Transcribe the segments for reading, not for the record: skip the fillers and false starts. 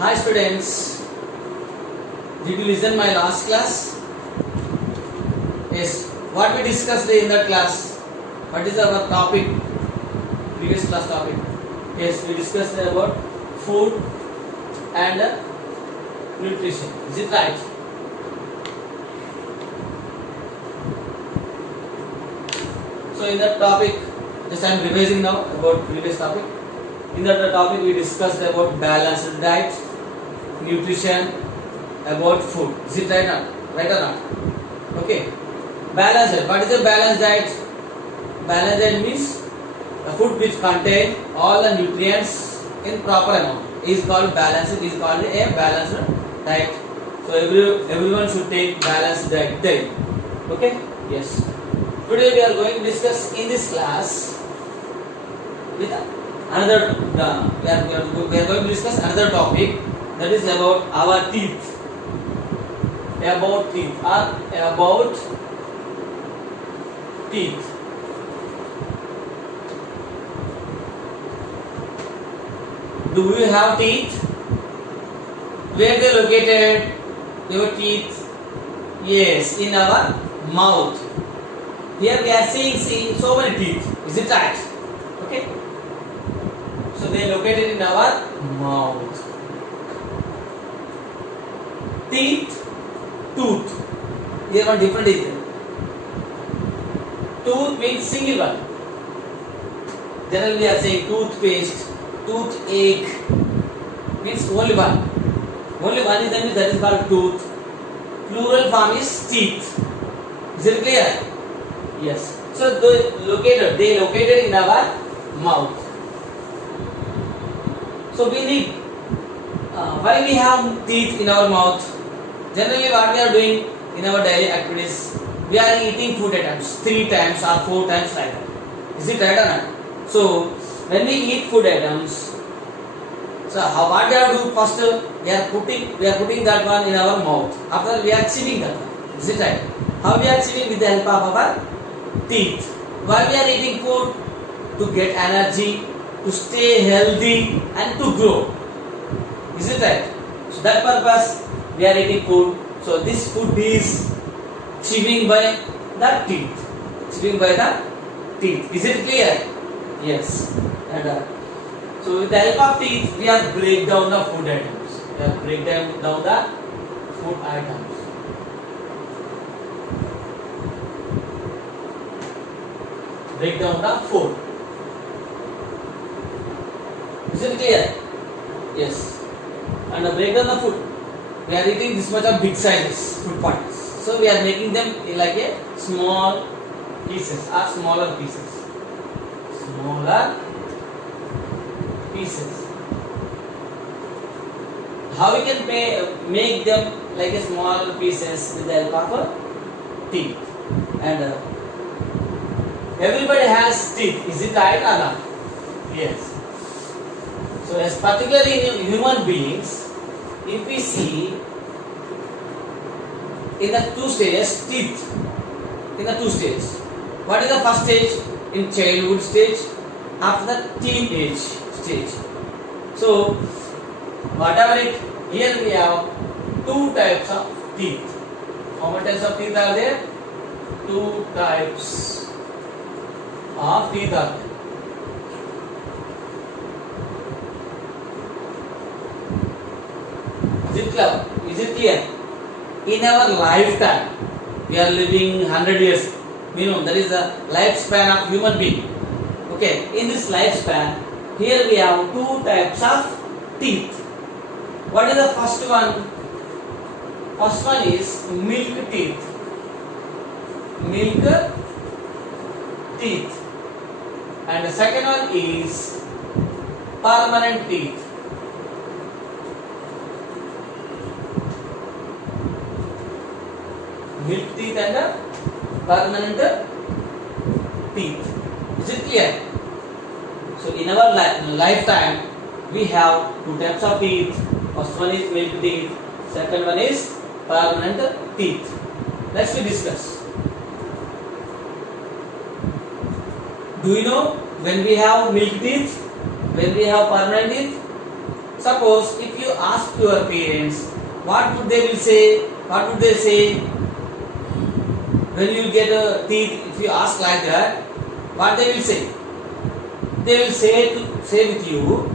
Hi students, did you listen my last class? Yes, what we discussed in that class? What is our topic? Previous class topic. Yes, we discussed about food and nutrition. Is it right? So in that topic, just I am revising now about previous topic. In that topic we discussed about balanced diet, nutrition, about food. Is it right or not? Right or not? Okay. Balanced diet. What is a balanced diet? Balanced diet means the food which contain all the nutrients in proper amount is called balanced. It is called a balanced diet. So everyone should take balanced diet daily. Okay? Yes. Today we are going to discuss in this class with another. We are going to discuss another topic, that is about our teeth. About teeth or about teeth. Do you have teeth? Where they located? Your teeth? Yes, in our mouth. Here we are seeing so many teeth. Is it right? Okay. So they are located in our mouth. Teeth, tooth. Here one different is there. Tooth means single one. Generally we are saying toothpaste, toothache means only one. Only one is that is called tooth. Plural form is teeth. Is it clear? Yes. So they located in our mouth. So we need why we have teeth in our mouth? Generally what we are doing in our daily activities, we are eating food items 3 times or 4 times like that. Is it right or not? So when we eat food items, so what we are doing first? We are putting that one in our mouth. After we are chewing that one. Is it right? How we are chewing? With the help of our teeth. Why we are eating food? To get energy, to stay healthy and to grow. Is it right? So that purpose we are eating food. So this food is chewing by the teeth. Chewing by the teeth. Is it clear? Yes. And so with the help of teeth, we are break down the food items. We are break down the food items. Break down the food. Is it clear? Yes. And break down the food. We are eating this much of big sizes food parts. So we are making them like a small pieces or smaller pieces. Smaller pieces. How we can make them like a small pieces with the help of teeth. And everybody has teeth. Is it right or not? Yes. So as particularly in human beings, if we see in the 2 stages, teeth. In the 2 stages. What is the first stage? In childhood stage. After the teenage stage. So whatever it, here we have 2 types of teeth. How many types of teeth are there? 2 types of teeth are there. Is it clear? In our lifetime, we are living 100 years minimum. That is the lifespan of human being. Okay. In this lifespan, here we have 2 types of teeth. What is the first one? First one is milk teeth. Milk teeth. And the second one is permanent teeth. Milk teeth and permanent teeth. Is it clear? So in our lifetime, we have 2 types of teeth. First one is milk teeth. Second one is permanent teeth. Let's discuss. Do you know when we have milk teeth, when we have permanent teeth? Suppose if you ask your parents, what would they will say? What would they say when you get a teeth? If you ask like that, what they will say? They will say with you.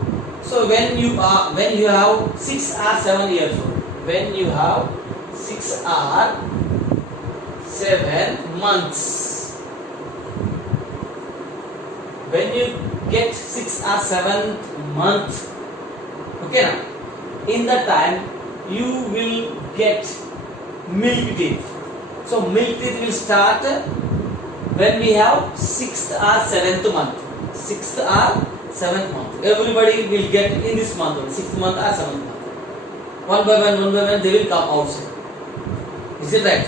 So when you have 6 or 7 years old, when you have 6 or 7 months, when you get 6 or 7th month, okay now, in that time you will get milk teeth. So milk teeth will start when we have 6th or 7th month. 6th or 7th month. Everybody will get in this month, 6th month or 7th month. One by one they will come outside. Is it right?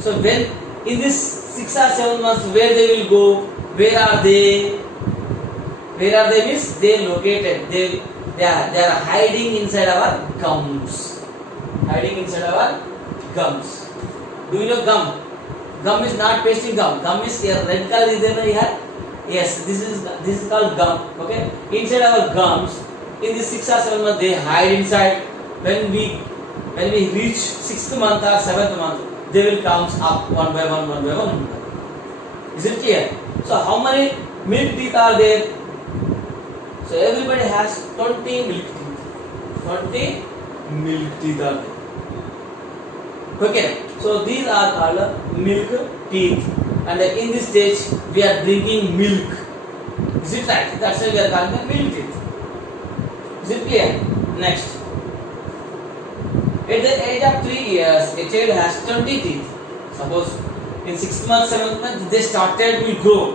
So when in this 6 or 7 months, where they will go? Where are they? Where are they? Means they located. They are hiding inside our gums. Hiding inside our gums. Do you know gum? Gum is not pasting gum. Gum is here. Red color is there here. Yes, this is called gum. Okay. Inside our gums, in this 6 or 7 months, they hide inside. When we reach 6th month or 7th month, they will come up one by one. Is it clear? So how many milk teeth are there? So everybody has 20 milk teeth. 20 milk teeth are there. Okay. So these are called milk teeth. And in this stage we are drinking milk. Is it right? That's why we are calling them milk teeth. Is it clear? Next. At the age of 3 years, a child has 20 teeth. Suppose in 6th month, 7th month, they started to grow.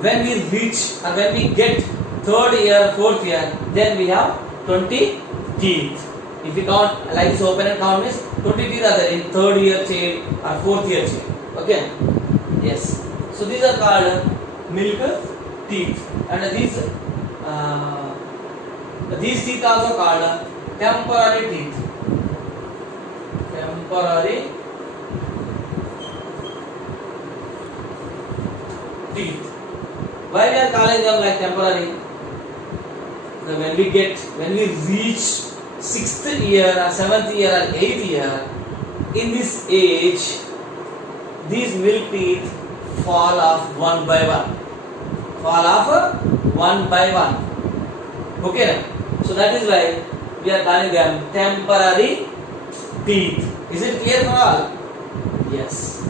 When we reach or when we get 3rd year, 4th year, then we have 20 teeth. If we count like this, open and count means 20 teeth are there in 3rd year child or 4th year child. Okay? Yes. So these are called milk teeth, and these teeth also called temporary teeth. Temporary teeth. Why we are calling them like temporary? When we reach 6th year or 7th year or 8th year, in this age, these milk teeth fall off one by one. Okay. So that is why we are calling them temporary teeth. Is it clear for all? Yes.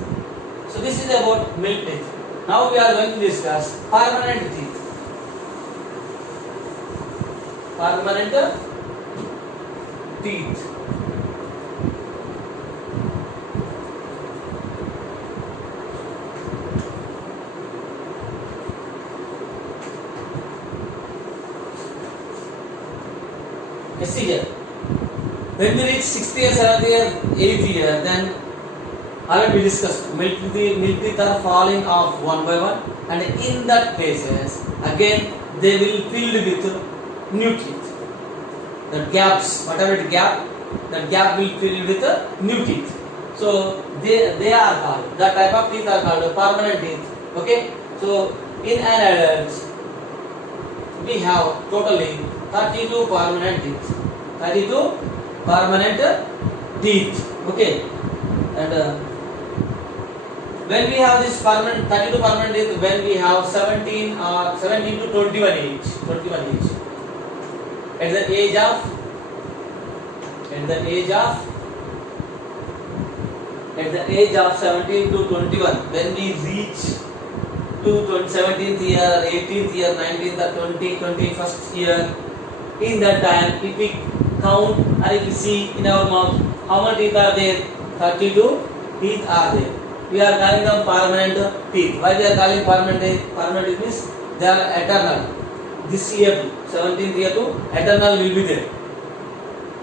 So this is about milk teeth. Now we are going to discuss permanent teeth. Permanent teeth. Let's see here. When we reach 6th year, 7th year, 8th year, then already we discussed milk teeth are falling off one by one, and in that places again they will filled with new teeth. The gaps, whatever the gap, that gap will fill with new teeth. So they are called, that type of teeth are called permanent teeth. Okay. So in an adult we have totally 32 permanent teeth. 32 permanent teeth. Okay. And when we have this 32 permanent teeth, when we have 17 to 21 age. At the age of 17 to 21, when we reach to 17th year, 18th year, 19th or 21st year, in that time, if we count or if we see in our mouth, how many teeth are there? 32 teeth are there. We are calling them permanent teeth. Why they are calling permanent teeth? Permanent teeth means they are eternal. This year, 17th year to eternal will be there.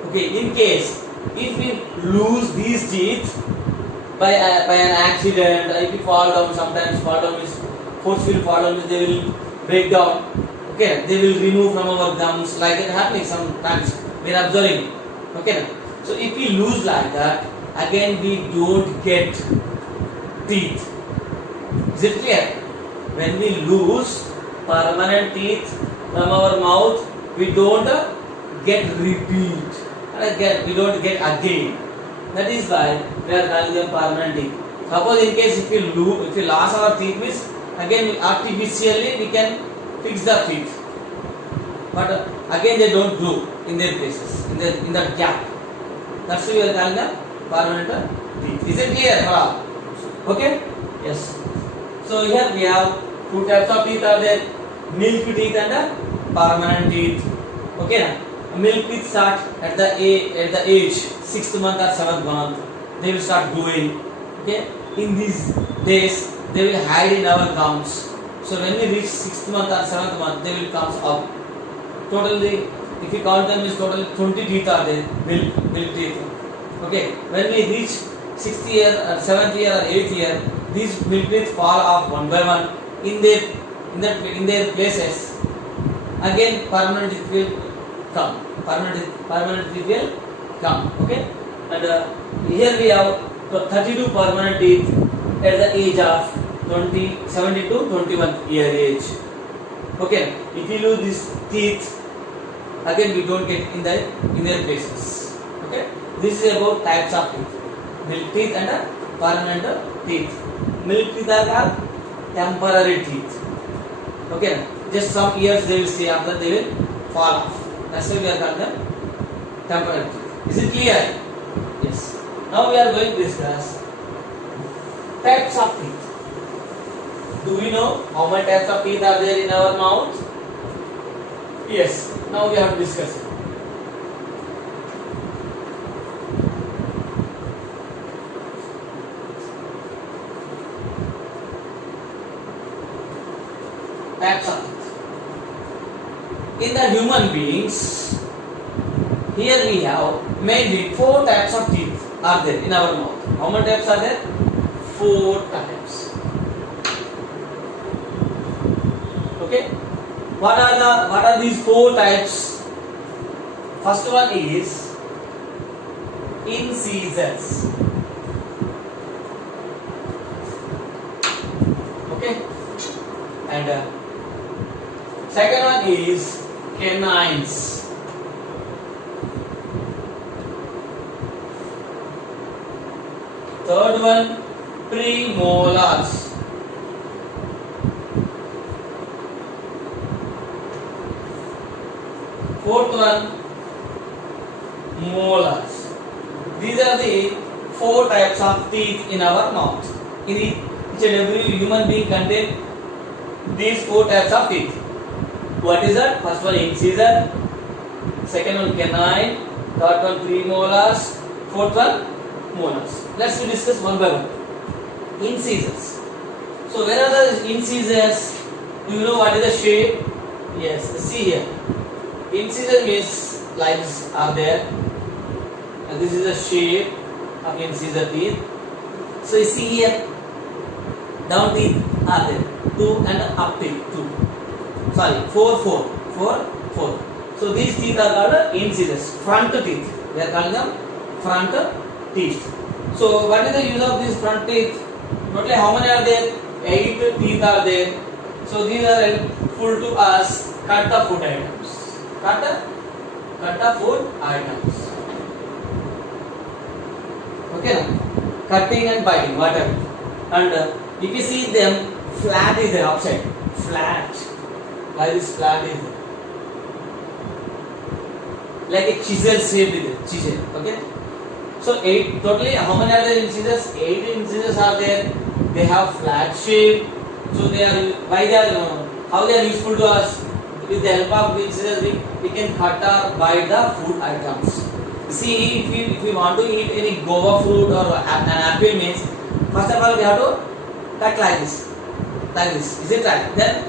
Okay. In case if we lose these teeth by an accident, if we fall down, sometimes fall down means forceful fall down means they will break down. Okay, they will remove from our gums, like it happening sometimes we are observing. Okay, so if we lose like that, again we don't get teeth. Is it clear? When we lose permanent teeth from our mouth, we don't get repeat and we don't get again. That is why we are calling them permanent teeth. Suppose in case if we lost our teeth, means again artificially we can fix the teeth, but again they don't grow in their places, in that gap. That's why we are calling them permanent teeth. Is it clear for all? Okay? Yes. So here we have two types of teeth are there: milk teeth and permanent teeth. Okay? Milk teeth start at the age 6th month or 7th month. They will start growing. Okay? In these days, they will hide in our gums. So when we reach 6th month or 7th month, they will come up. Totally, if you count them, is totally 20 teeth are there. Milk teeth. Okay? When we reach 6th year, 7th year, or 8th year, these milk teeth fall off one by one in their places. Again, permanent teeth will come. Permanent teeth will come. Okay? And here we have 32 permanent teeth at the age of 17 to 21 year age. Okay? If you lose these teeth, again we don't get in their places. Okay? This is about types of teeth: milk teeth and permanent teeth. Milk teeth are called temporary teeth. Okay? Just some years they will stay, after they will fall off. That's why we are called them temporary teeth. Is it clear? Yes. Now we are going to discuss types of teeth. Do we know how many types of teeth are there in our mouth? Yes. Now we have to discuss it. Types of teeth. In the human beings, here we have mainly 4 types of teeth are there in our mouth. How many types are there? 4 types. Okay. What are these 4 types? First one is incisors. Okay. And second one is canines. Third one, premolars. Fourth one, molars. These are the 4 types of teeth in our mouth. In each and every human being contain these 4 types of teeth. What is that? First one, incisor. Second one, canine. Third one, premolars. Fourth one, molars. Let's discuss one by one. Incisors. So where are the incisors? Do you know what is the shape? Yes, see here. Incisor means lines are there, and this is the shape of incisor teeth. So you see here, down teeth are there, 2 and up teeth 2. Sorry, 4. So these teeth are called incisors, front teeth. We are calling them front teeth. So what is the use of these front teeth? Totally how many are there? 8 teeth are there. So these are helpful to us cut the food items. Cut the food items. Okay, now cutting and biting, whatever. And if you see them, flat is there upside. Flat. Like this flat is there. Like a chisel shape is there. Chisel. Okay. So 8 totally. How many are there incisors? 8 incisors are there. They have flat shape. So they are how they are useful to us. With the help of incisors, we can cut or bite the food items. See, if we want to eat any guava fruit or an apple means, first of all we have to cut like this. Is it right? Then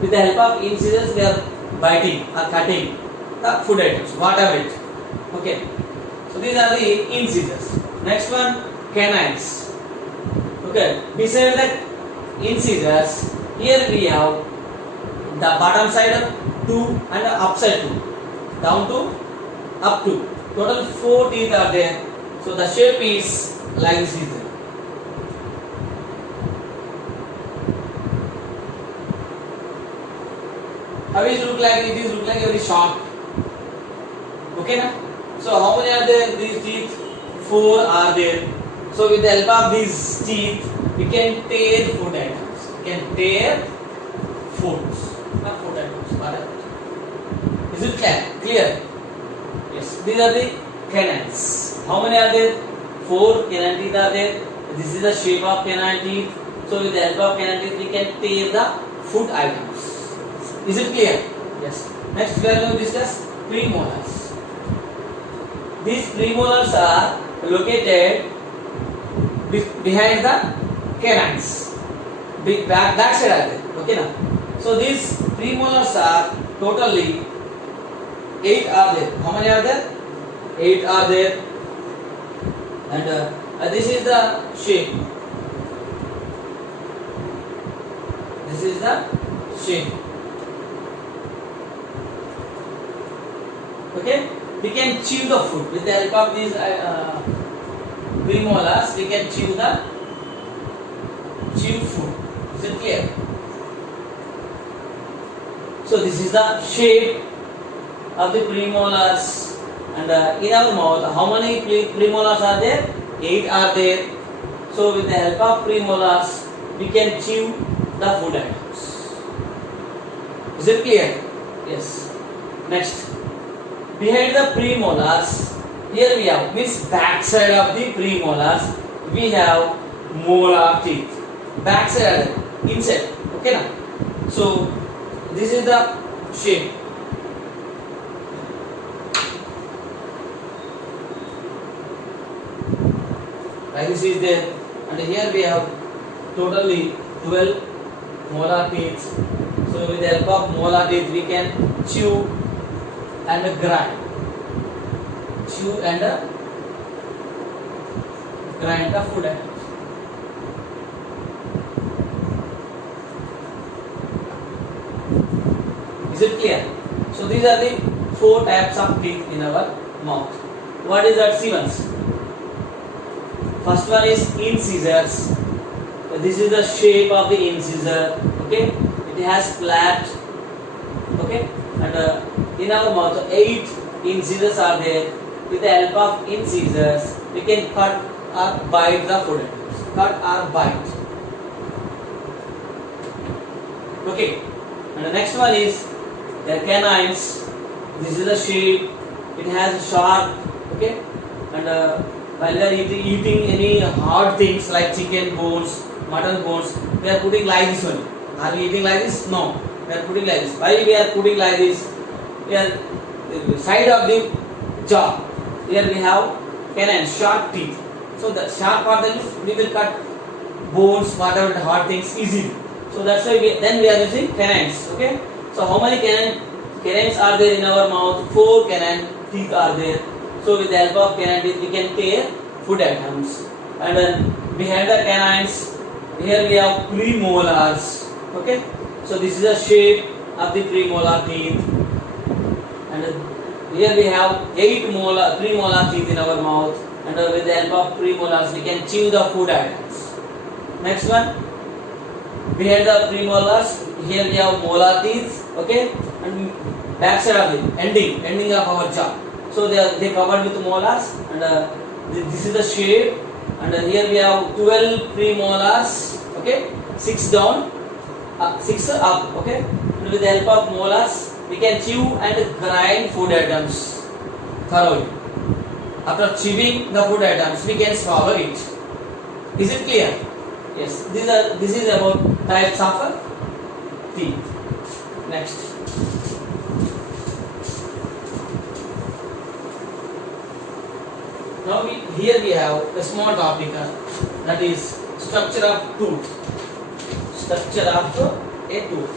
with the help of incisors, we are biting or cutting the food items, whatever it. Okay. So these are the incisors. Next one, canines. Okay. Beside the incisors, here we have the bottom side 2 and upside 2, down to up to. Total 4 teeth are there. So the shape is like this. How it look like? It is look like very sharp. Okay, na? So how many are there? These teeth, 4 are there. So with the help of these teeth, we can tear food items. We can tear foods, not food items. Whatever. Is it clear? Clear? Yes. These are the canines. How many are there? 4 canine teeth are there. This is the shape of canine teeth. So with the help of canine teeth, we can tear the food items. Is it clear? Yes. Next, we are going to discuss premolars. These premolars are located behind the canines. Back side are there. Okay, now. So these premolars are totally 8 are there. How many are there? 8 are there. And this is the shape. This is the shape. Okay, we can chew the food with the help of these premolars. We can chew food. Is it clear? So this is the shape of the premolars. And in our mouth, how many premolars are there? 8 are there. So with the help of premolars, we can chew the food items. Is it clear? Yes. Next, behind the premolars, here we have, means back side of the premolars, we have molar teeth. Back side, inside. Okay, now. So this is the shape. Like this is there, and here we have totally 12 molar teeth. So with the help of molar teeth, we can chew and grind. Chew and grind the food items. Is it clear? So these are the 4 types of teeth in our mouth. What is that? See once. First one is incisors. This is the shape of the incisor. Okay, it has flat. Okay, and in our mouth 8 incisors are there. With the help of incisors, we can cut or bite the food items. Cut or bite. Okay, and the next one is the canines. This is the shape. It has a sharp. Okay, and while we are eating any hard things like chicken bones, mutton bones, we are putting like this one. Are we eating like this? No. We are putting like this. Why we are putting like this? We are side of the jaw. Here we have canine, sharp teeth. So the sharp part we will cut bones, whatever the hard things easily. So that's why we are using canines. Okay. So how many canines are there in our mouth? 4 canine teeth are there. So with the help of canine teeth, we can tear food items. And then behind the canines, here we have premolars. Okay. So this is the shape of the premolar teeth. And here we have 8 premolar teeth in our mouth. And with the help of premolars, we can chew the food items. Next one. Behind the premolars, here we have molar teeth. Okay. And back side of it, ending of our jaw. So they covered with molars, and this is the shape. And here we have 12 premolars. Okay, 6 down, 6 up. Okay, and with the help of molars, we can chew and grind food items thoroughly. After chewing the food items, we can swallow it. Is it clear? Yes. This is about types of teeth. Next. Now here we have a small topic, that is structure of tooth. Structure of a tooth.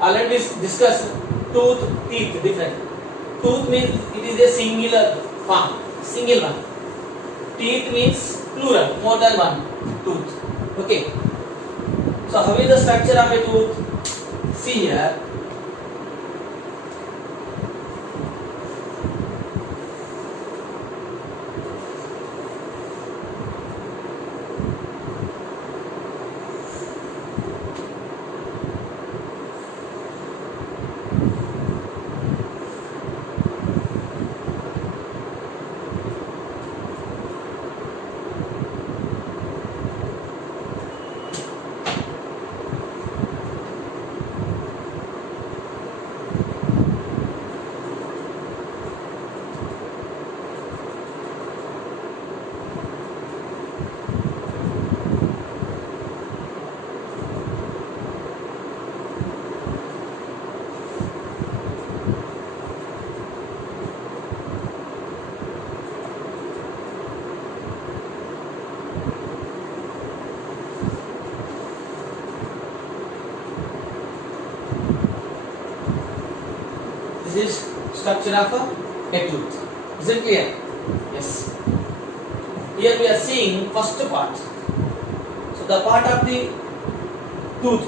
Already discussed teeth different. Tooth means it is a singular form. Single one. Teeth means plural, more than one tooth. Okay. So how is the structure of a tooth? See here. is structure of a tooth. Is it clear? Yes. Here we are seeing first part. So the part of the tooth,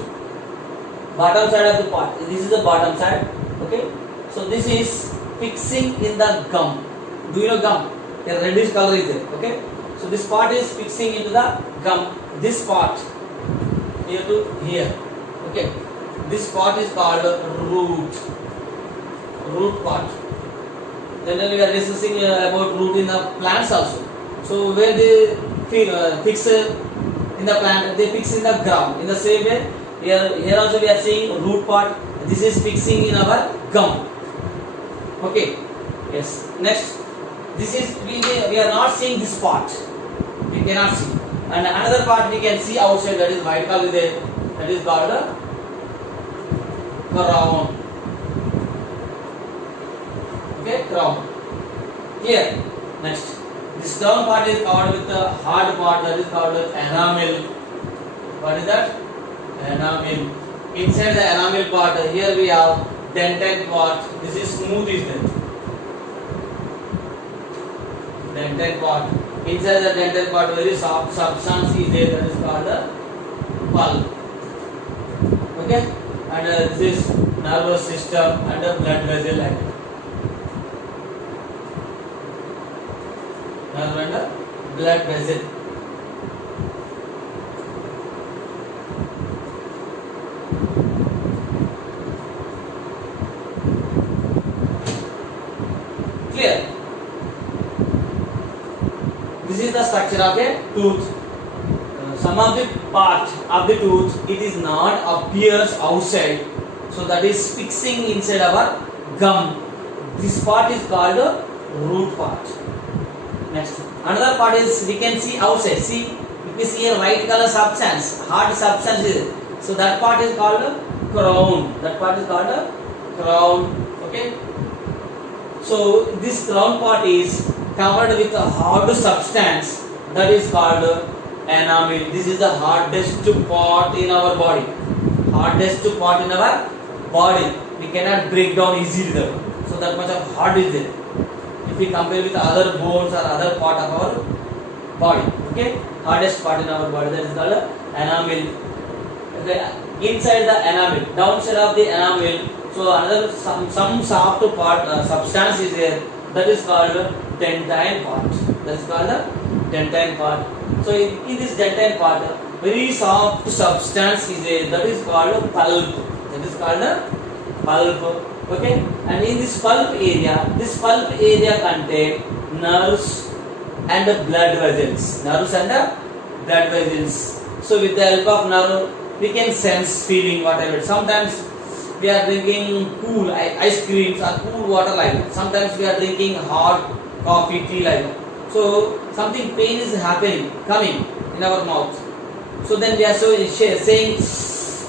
bottom side of the part. This is the bottom side. Okay. So this is fixing in the gum. Do you know gum? The reddish color is there. Okay. So this part is fixing into the gum. This part here to here. Okay. This part is called root. Root part. Then we are discussing about root in the plants also. So where they fix in the plant, they fix in the ground. In the same way, here also we are seeing root part. This is fixing in our gum. Okay. Yes. Next, this is we are not seeing this part. We cannot see. And another part we can see outside, that is white color there. That is called a crown. Okay, crown. Here, next. This crown part is covered with the hard part, that is called enamel. What is that? Enamel. Inside the enamel part, here we have dentate part. This is smooth, is it? Dentate part. Inside the dentate part, very soft substance is there, that is called the pulp. Okay? And this is nervous system and the blood vessel like that. Nerve and the blood vessel. Clear? This is the structure of a tooth. Some of the part of the tooth, it is not appears outside, so that is fixing inside our gum. This part is called the root part. Next, another part is we can see outside. See, if we see a white color substance, hard substance is, so that part is called a crown. That part is called a crown. Okay. So this crown part is covered with a hard substance, that is called enamel. This is the hardest part in our body. Hardest part in our body. We cannot break down easily there. So that much of hard is there. If we compare with other bones or other part of our body. Okay. Hardest part in our body, that is called enamel. Okay. Inside the enamel, downside of the enamel. So another some soft part substance is there. That is called dentine part. That is called the dentine part. So in this dentine part, very soft substance is there. That is called pulp. That is called the pulp. Okay. And in this pulp area contain nerves and the blood vessels. Nerves and the blood vessels. So with the help of nerve, we can sense feeling whatever. Sometimes we are drinking cool ice creams or cool water like that. Sometimes we are drinking hot coffee, tea like that. So something pain is happening, coming in our mouth. So then we are saying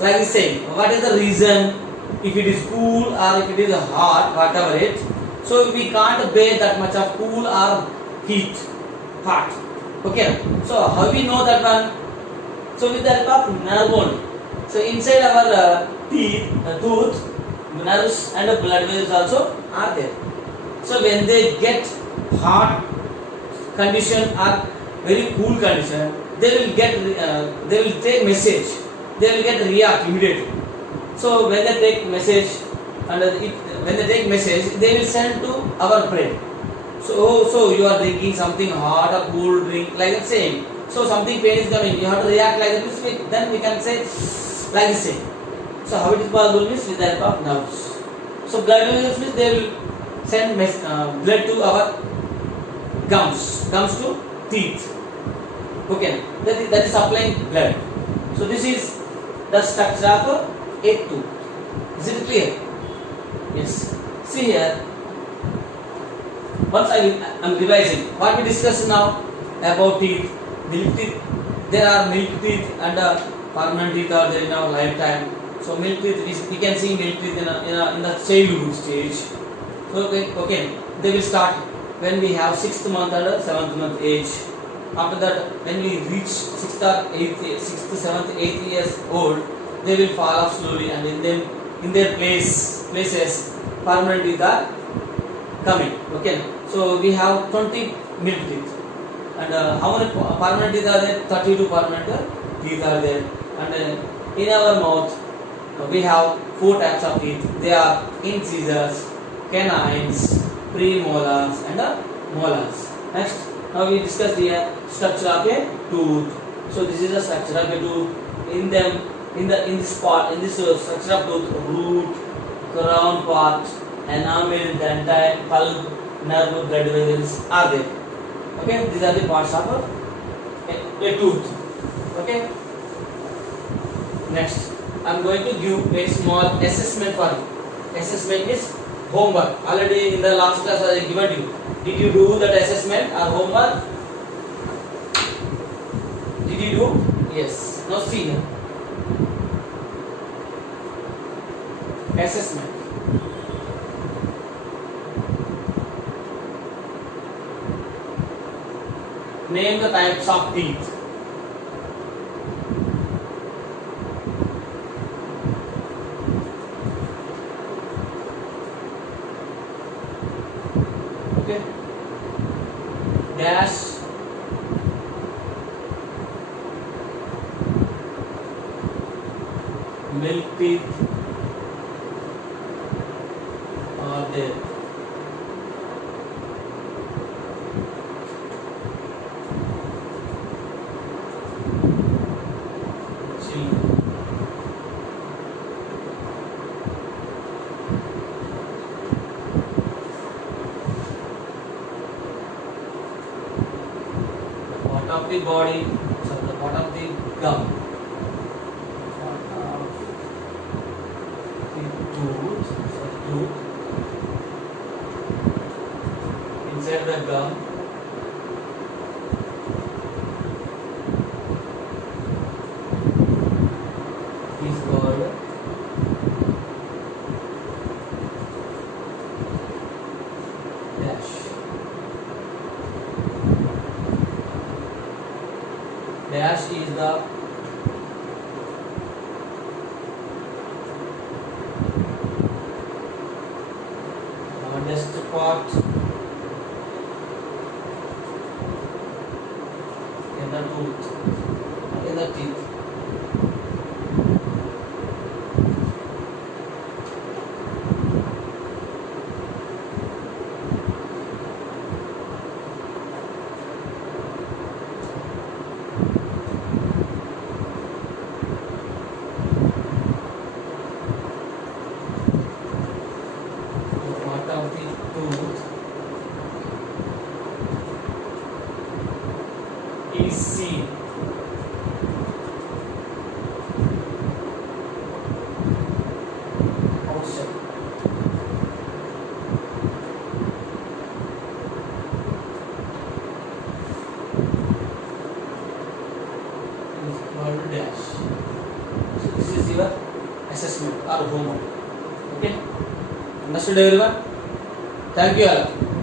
like this, saying what is the reason? If it is cool or if it is hot, whatever it. So we can't bear that much of cool or heat, hot. Okay. So how we know that one? So with the help of nerve only. So inside our tooth, nerves and the blood vessels also are there. So when they get hot condition or very cool condition, they will take message. They will get react immediately. So when they take message they will send to our brain. So you are drinking something hot or cool drink like that same. So something pain is coming, you have to react like this way. Then we can say like the same. So how it is possible means with the help of nerves. So blood vessels means they will send blood to our gums to teeth. Okay, that is supplying blood. So this is the structure of a tooth. Is it clear? Yes. See here. Once I am revising what we discussed now about teeth. Milk teeth. There are milk teeth and permanent teeth are there in our lifetime. So milk teeth, we can see milk teeth in the childhood stage. Okay. They will start when we have 6th month and 7th month age. After that, when we reach 6th, 7th, 8th years old, they will fall off slowly, and in their places permanent teeth are coming. Okay, so we have 20 milk teeth, and how many permanent teeth are there? 32 permanent teeth are there, and in our mouth we have four types of teeth. They are incisors, canines, premolars, and molars. Next, now we discuss here structure of a tooth. So this is the structure of a tooth. In them, in this part, in this structure of tooth, root, crown part, enamel, dentine, pulp, nerve, blood vessels are there. Okay, these are the parts of a tooth. Okay. Next, I am going to give a small assessment for you. Assessment is homework. Already in the last class I have given you. Did you do that assessment or homework? Did you do? Yes. Now see here. Assessment. Name the types of teeth. Okay. Dash. Milk teeth are there. Part of the body, so the part of the gum. Tooth inside the gum is called dash. Dash is the hardest part in the tooth, in the teeth. Part of the tooth is seen outside. Is called dash. So this is your assessment or homework. Okay, understood everyone? Thank you all.